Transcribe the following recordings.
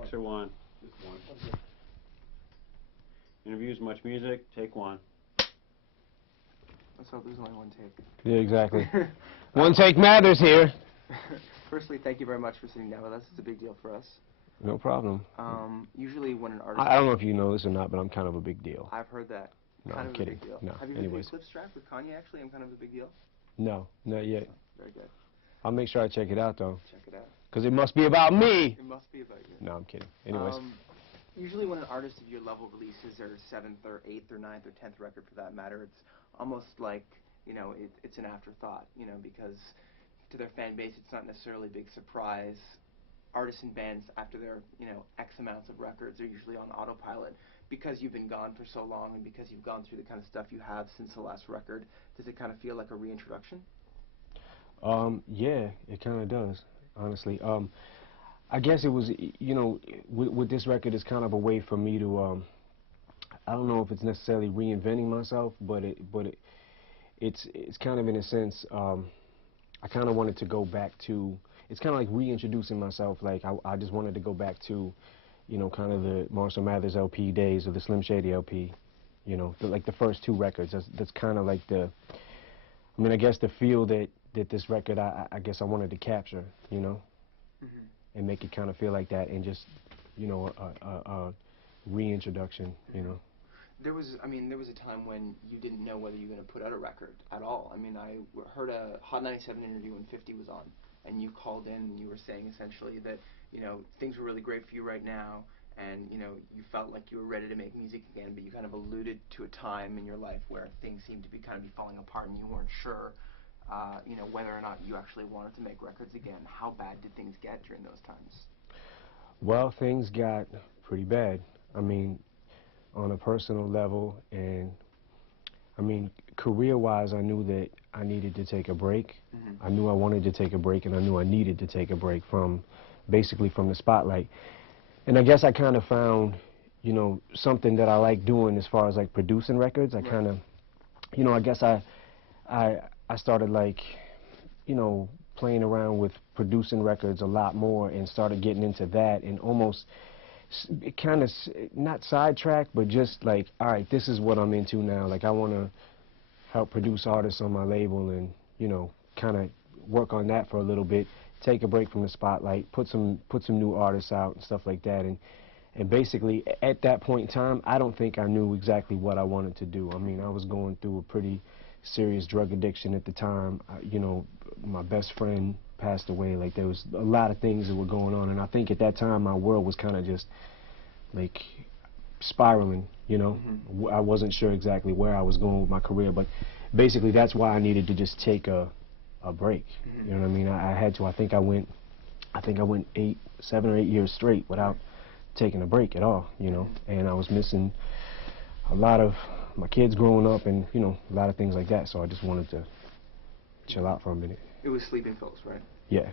Takes or one? Just one. Interviews, much music, take one. Let's hope there's only one take. Yeah, exactly. One take matters here. Firstly, thank you very much for sitting down with us. It's a big deal for us. No problem. Usually when an artist... I don't know if you know this or not, but I'm kind of a big deal. I've heard that. No, kind I'm of kidding. A big deal. No, Have you anyways. heard the Eclipse track with Kanye, actually? I'm kind of a big deal? No, not yet. Very good. I'll make sure I check it out, though. Check it out. Because it must be about me. It must be about you. No, I'm kidding. Anyways. Usually when an artist of your level releases their 7th or 8th or 9th or 10th record, for that matter, it's almost like, you know, it's an afterthought, you know, because to their fan base it's not necessarily a big surprise. Artists and bands, after their, you know, X amounts of records, are usually on autopilot. Because you've been gone for so long and because you've gone through the kind of stuff you have since the last record, does it kind of feel like a reintroduction? Yeah, it kind of does, honestly. I guess it was, you know, with this record, it's kind of a way for me to, I don't know if it's necessarily reinventing myself, but it's kind of, in a sense, I kind of wanted to go back to, it's kind of like reintroducing myself. Like I just wanted to go back to, you know, kind of the Marshall Mathers LP days or the Slim Shady LP, you know, like the first 2 records. That's kind of like the, I mean, I guess the feel that this record, I guess I wanted to capture, you know, and make it kind of feel like that, and just, you know, a reintroduction, you know. There was a time when you didn't know whether you were going to put out a record at all. I mean, I heard a Hot 97 interview when 50 was on, and you called in and you were saying essentially that, you know, things were really great for you right now, and, you know, you felt like you were ready to make music again, but you kind of alluded to a time in your life where things seemed to be kind of falling apart and you weren't sure, you know, whether or not you actually wanted to make records again. How bad did things get during those times? Well, things got pretty bad. I mean, on a personal level, and I mean, career-wise, I knew that I needed to take a break. I knew I wanted to take a break, and I knew I needed to take a break from, basically from the spotlight. And I guess I kind of found, you know, something that I like doing as far as like producing records. I kind of, you know, I guess I started like, you know, playing around with producing records a lot more and started getting into that, and almost it kind of, not sidetracked, but just like, all right, this is what I'm into now. Like, I want to help produce artists on my label and, you know, kind of work on that for a little bit, take a break from the spotlight, put some new artists out and stuff like that. And basically, at that point in time, I don't think I knew exactly what I wanted to do. I mean, I was going through a pretty serious drug addiction at the time. You know, my best friend passed away. Like, there was a lot of things that were going on, and I think at that time my world was kind of just like spiraling, you know. I wasn't sure exactly where I was going with my career, but basically that's why I needed to just take a break. You know what I mean? I had to. I think I went 7 or 8 years straight without taking a break at all, you know. And I was missing a lot of my kids growing up, and, you know, a lot of things like that. So I just wanted to chill out for a minute. It was sleeping pills, right? Yeah.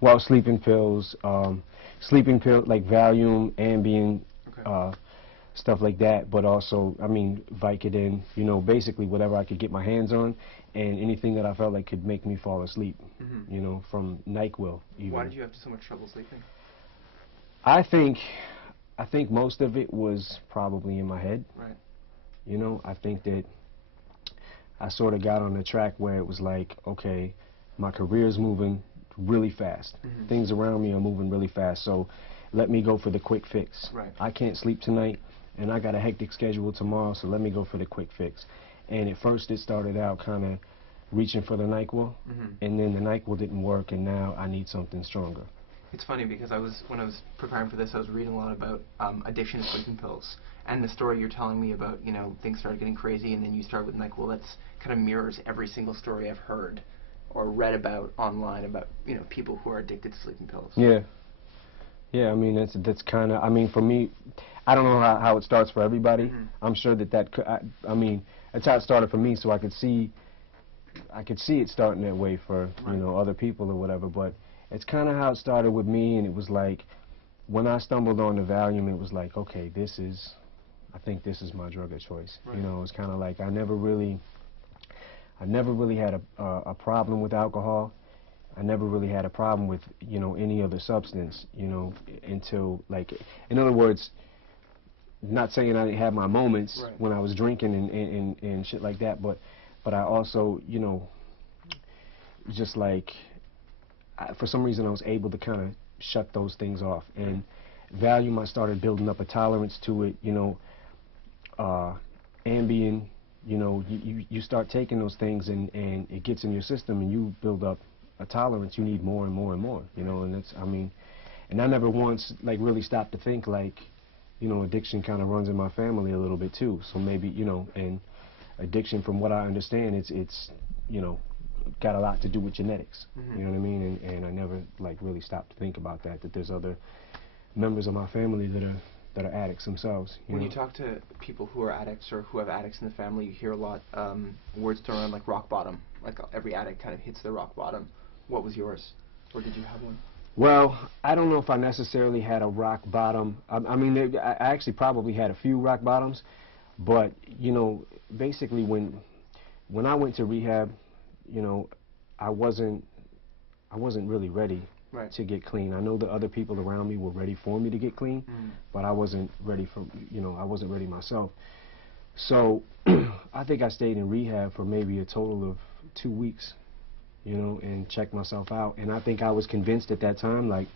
Well, sleeping pills like Valium, Ambien, stuff like that, but also, I mean, Vicodin, you know, basically whatever I could get my hands on, and anything that I felt like could make me fall asleep, you know, from NyQuil even. Why did you have so much trouble sleeping? I think most of it was probably in my head. Right. You know, I think that I sort of got on the track where it was like, okay, my career's moving really fast. Things around me are moving really fast, so let me go for the quick fix. Right. I can't sleep tonight, and I got a hectic schedule tomorrow, so let me go for the quick fix. And at first it started out kind of reaching for the NyQuil, and then the NyQuil didn't work, and now I need something stronger. It's funny because when I was preparing for this, I was reading a lot about addiction to sleeping pills. And the story you're telling me about, you know, things started getting crazy and then you start with NyQuil, that's kind of mirrors every single story I've heard or read about online about, you know, people who are addicted to sleeping pills. Yeah. Yeah, I mean, that's kind of, I mean, for me, I don't know how it starts for everybody. I'm sure I mean, that's how it started for me, so I could see it starting that way for, you know, other people or whatever, but it's kind of how it started with me, and it was like, when I stumbled on the Valium, it was like, okay, I think this is my drug of choice. You know, it was kind of like, I never really had a problem with alcohol, I never really had a problem with, you know, any other substance, you know, until, like, in other words, not saying I didn't have my moments Right. when I was drinking and shit like that, but I also, you know, just like, for some reason I was able to kind of shut those things off. And Valium, I started building up a tolerance to it, you know, Ambien, you know, you start taking those things and it gets in your system and you build up a tolerance. You need more and more and more, you know, and it's, I mean, and I never once, like, really stopped to think, like, you know, addiction kind of runs in my family a little bit too. So maybe, you know, and addiction, from what I understand, it's you know, got a lot to do with genetics. You know what I mean? And I never, like, really stopped to think about that there's other members of my family that are addicts themselves. When you talk to people who are addicts or who have addicts in the family, you hear a lot words thrown around like rock bottom. Like every addict kind of hits their rock bottom. What was yours? Or did you have one? Well, I don't know if I necessarily had a rock bottom. I mean, I actually probably had a few rock bottoms, but, you know, basically when I went to rehab, you know, I wasn't really ready to get clean. I know the other people around me were ready for me to get clean, but I wasn't ready for, you know, I wasn't ready myself. So I think I stayed in rehab for maybe a total of 2 weeks, you know, and checked myself out. And I think I was convinced at that time, like,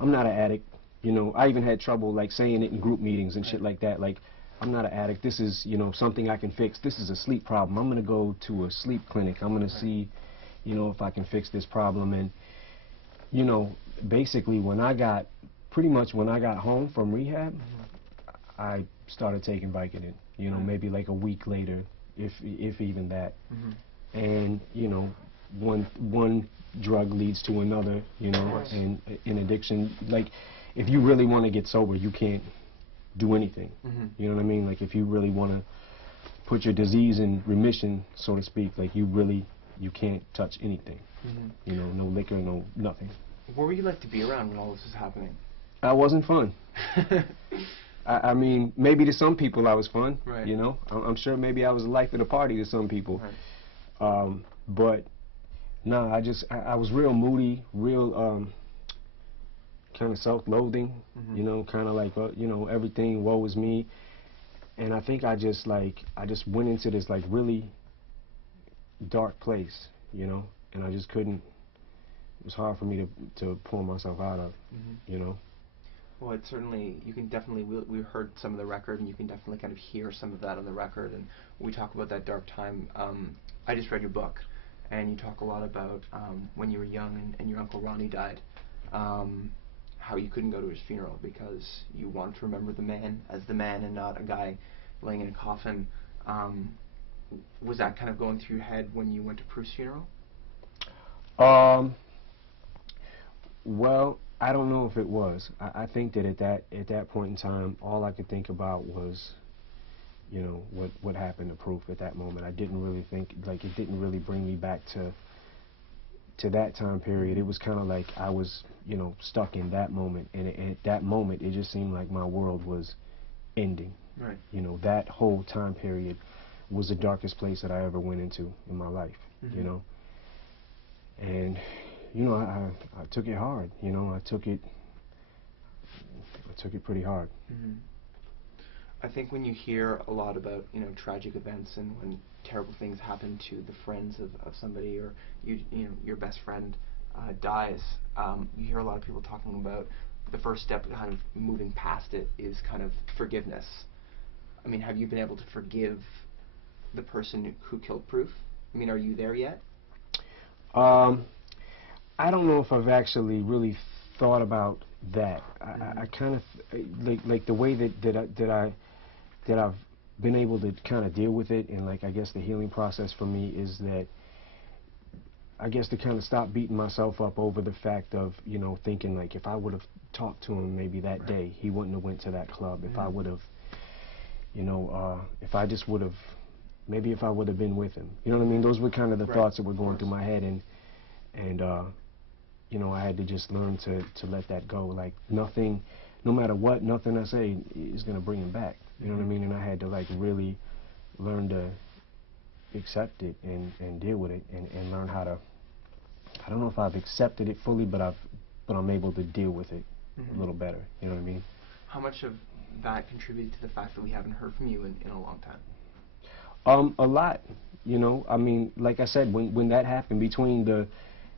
I'm not an addict. You know, I even had trouble, like, saying it in group meetings and shit like that. Like, I'm not an addict. This is, you know, something I can fix. This is a sleep problem. I'm going to go to a sleep clinic. I'm going to see, you know, if I can fix this problem. And, you know, basically pretty much when I got home from rehab, I started taking Vicodin, you know, maybe like a week later, if even that. And, you know, one drug leads to another, you know, and in addiction, like, if you really want to get sober, you can't do anything. You know what I mean? Like, if you really want to put your disease in remission, so to speak, like, you can't touch anything. You know, no liquor, no nothing. What were you like to be around when all this was happening? I wasn't fun. I mean, maybe to some people I was fun, you know. I'm sure maybe I was the life of the party to some people. But no, I was real moody, real kind of self-loathing, you know, kind of like, you know, everything, woe is me. And I think I just went into this, like, really dark place, you know, and I just couldn't, it was hard for me to pull myself out of, you know. Well, it's certainly, you can definitely, we heard some of the record, and you can definitely kind of hear some of that on the record, and we talk about that dark time. I just read your book, and you talk a lot about when you were young and your Uncle Ronnie died, how you couldn't go to his funeral because you wanted to remember the man as the man and not a guy laying in a coffin. Was that kind of going through your head when you went to Prue's funeral? Well, I don't know if it was. I think that at that point in time, all I could think about was, you know, what happened to Proof at that moment. I didn't really think, like, it didn't really bring me back to that time period. It was kind of like I was, you know, stuck in that moment, and at that moment, it just seemed like my world was ending. You know, that whole time period was the darkest place that I ever went into in my life. You know, and you know, I took it hard. You know, I took it pretty hard. I think when you hear a lot about, you know, tragic events and when terrible things happen to the friends of somebody, or you know, your best friend dies, you hear a lot of people talking about the first step, kind of moving past it, is kind of forgiveness. I mean, have you been able to forgive the person who killed Proof? I mean, are you there yet? I don't know if I've actually really thought about that. I kind of like the way that I've been able to kind of deal with it, and, like, I guess the healing process for me is that I guess to kind of stop beating myself up over the fact of, you know, thinking, like, if I would have talked to him maybe that day, he wouldn't have went to that club. If I would have, you know, if I just would have, maybe if I would have been with him. You know what I mean? Those were kind of the thoughts that were going through my head, and you know, I had to just learn to let that go. Like, nothing, no matter what, nothing I say is going to bring him back. You know what I mean? And I had to, like, really learn to accept it and deal with it, and learn how to I don't know if I've accepted it fully, but I'm able to deal with it Mm-hmm. a little better. You know what I mean? How much of that contributed to the fact that we haven't heard from you in a long time? A lot. You know, I mean, like I said, when that happened, between the,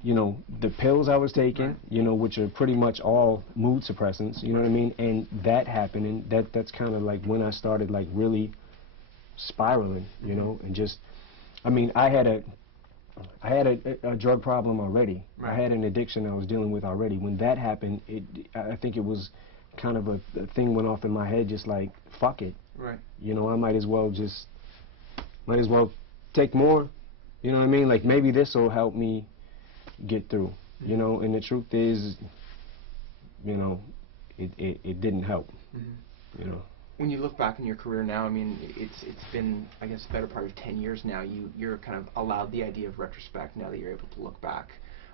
you know, the pills I was taking, Right. you know, which are pretty much all mood suppressants, you know what I mean, and that happening, that's kind of like when I started like really spiraling, you know, and just, I mean, I had a drug problem already. Right. I had an addiction I was dealing with already. When that happened, I think it was kind of a thing went off in my head, just like, fuck it. Right. You know, I might as well take more. You know what I mean? Like, maybe this will help me get through. You know, and the truth is, you know, it didn't help. You know. When you look back in your career now, I mean, it's been, I guess, a better part of 10 years now. You're kind of allowed the idea of retrospect now that you're able to look back.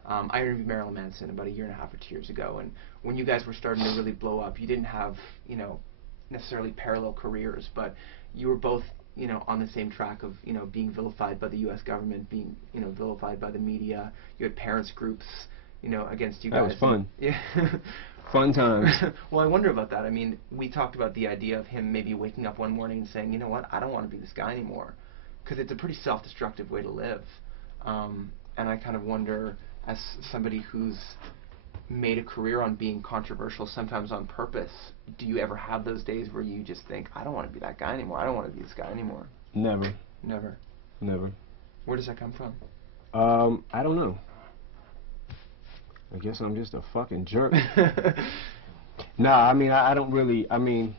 I interviewed Marilyn Manson about 1.5 years or 2 years ago, and when you guys were starting to really blow up, you didn't have, you know, necessarily parallel careers, but you were both, you know, on the same track of, you know, being vilified by the U.S. government, being, you know, vilified by the media. You had parents groups, you know, against you guys. That was fun. Yeah. Fun times. Well, I wonder about that. I mean, we talked about the idea of him maybe waking up one morning and saying, you know what, I don't want to be this guy anymore, because it's a pretty self-destructive way to live. And I kind of wonder, as somebody who's made a career on being controversial, sometimes on purpose, do you ever have those days where you just think, I don't want to be that guy anymore, I don't want to be this guy anymore? Never. Never. Never. Where does that come from? I don't know. I guess I'm just a fucking jerk. Nah, I mean, I don't really, I mean,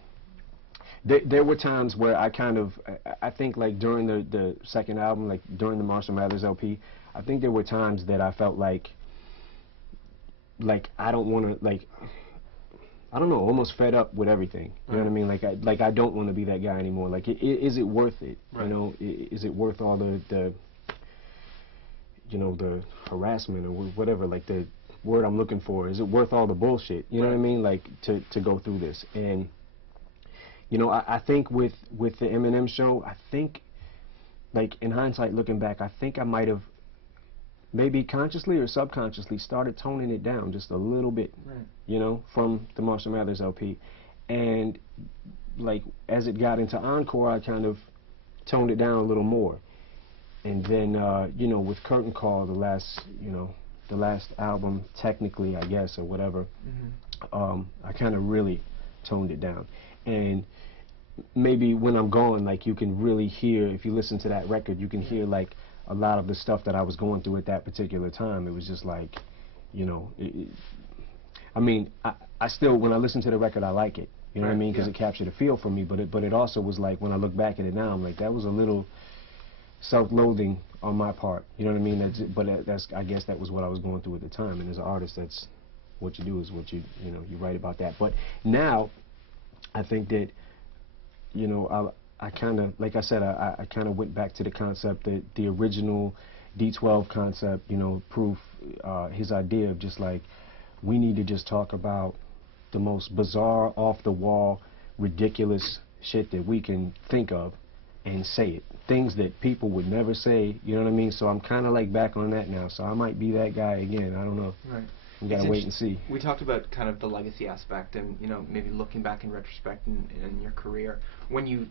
there were times where I kind of, I think like during the second album, like during the Marshall Mathers LP, I think there were times that I felt like I don't want to, like, I don't know, almost fed up with everything. You know what I mean? Like I don't want to be that guy anymore. Like, is it worth it? Right. You know, is it worth all the you know, the harassment or whatever, like the word I'm looking for? Is it worth all the bullshit? You know what I mean? Like, to go through this. And, you know, I think with the Eminem show, I think, like, in hindsight, looking back, I think I might have, maybe consciously or subconsciously, started toning it down just a little bit, you know, from the Marshall Mathers LP. And, like, as it got into Encore, I kind of toned it down a little more. And then, you know, with Curtain Call, the last album, technically, I guess, or whatever, I kind of really toned it down. And maybe when I'm gone, like, you can really hear, if you listen to that record, you can hear, like, a lot of the stuff that I was going through at that particular time. It was just like, you know, I mean, I still, when I listen to the record, I like it. You know what I mean? Because it captured a feel for me. But it also was like, when I look back at it now, I'm like, that was a little self-loathing on my part. You know what I mean? But that's, I guess that was what I was going through at the time. And as an artist, that's what you do, is what you know, you write about that. But now, I think that, you know, I kind of, like I said, I kind of went back to the concept, that the original D12 concept, you know, Proof, his idea of just like, we need to just talk about the most bizarre, off-the-wall, ridiculous shit that we can think of and say it. Things that people would never say, you know what I mean? So I'm kind of like back on that now, so I might be that guy again, I don't know. Right. We gotta wait and see. We talked about kind of the legacy aspect and, you know, maybe looking back in retrospect in your career. When you